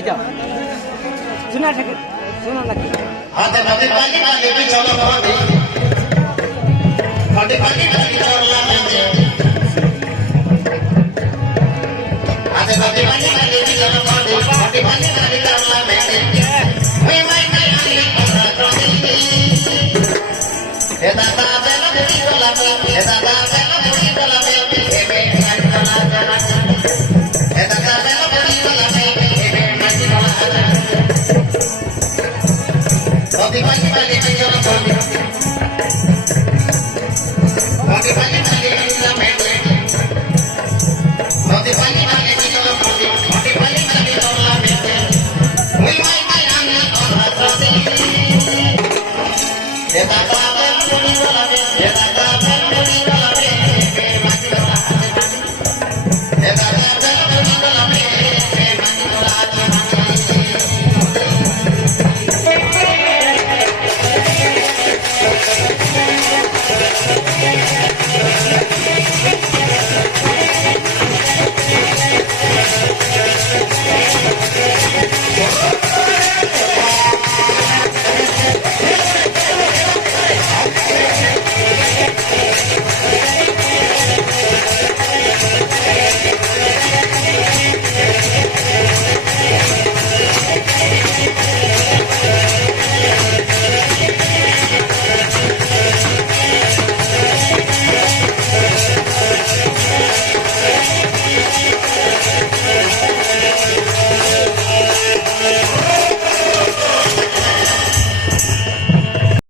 কয়টা শোনা থাকে শোনা নাকি হাতে নদী পানি পানি কি চলো নদী নদী পানি পানি চললা মেঘে হাতে নদী পানি পানি কি চলো নদী নদী পানি পানি চললা মেঘে ওই মাই মাই আলি করা নদী এ দাদা বেলা বুড়ি গলা এ দাদা বেলা বুড়ি গলা এ বে নাই গলা গলা এ দাদা বেলা বুড়ি গলা এ বে নাই গলা গলা নদী পানি পানি কি চলো নদী নদী পানি পানি চললা মেঘে নদী পানি পানি কি চলো নদী নদী পানি পানি চললা মেঘে ওই মাই মাই আলি করা নদী এ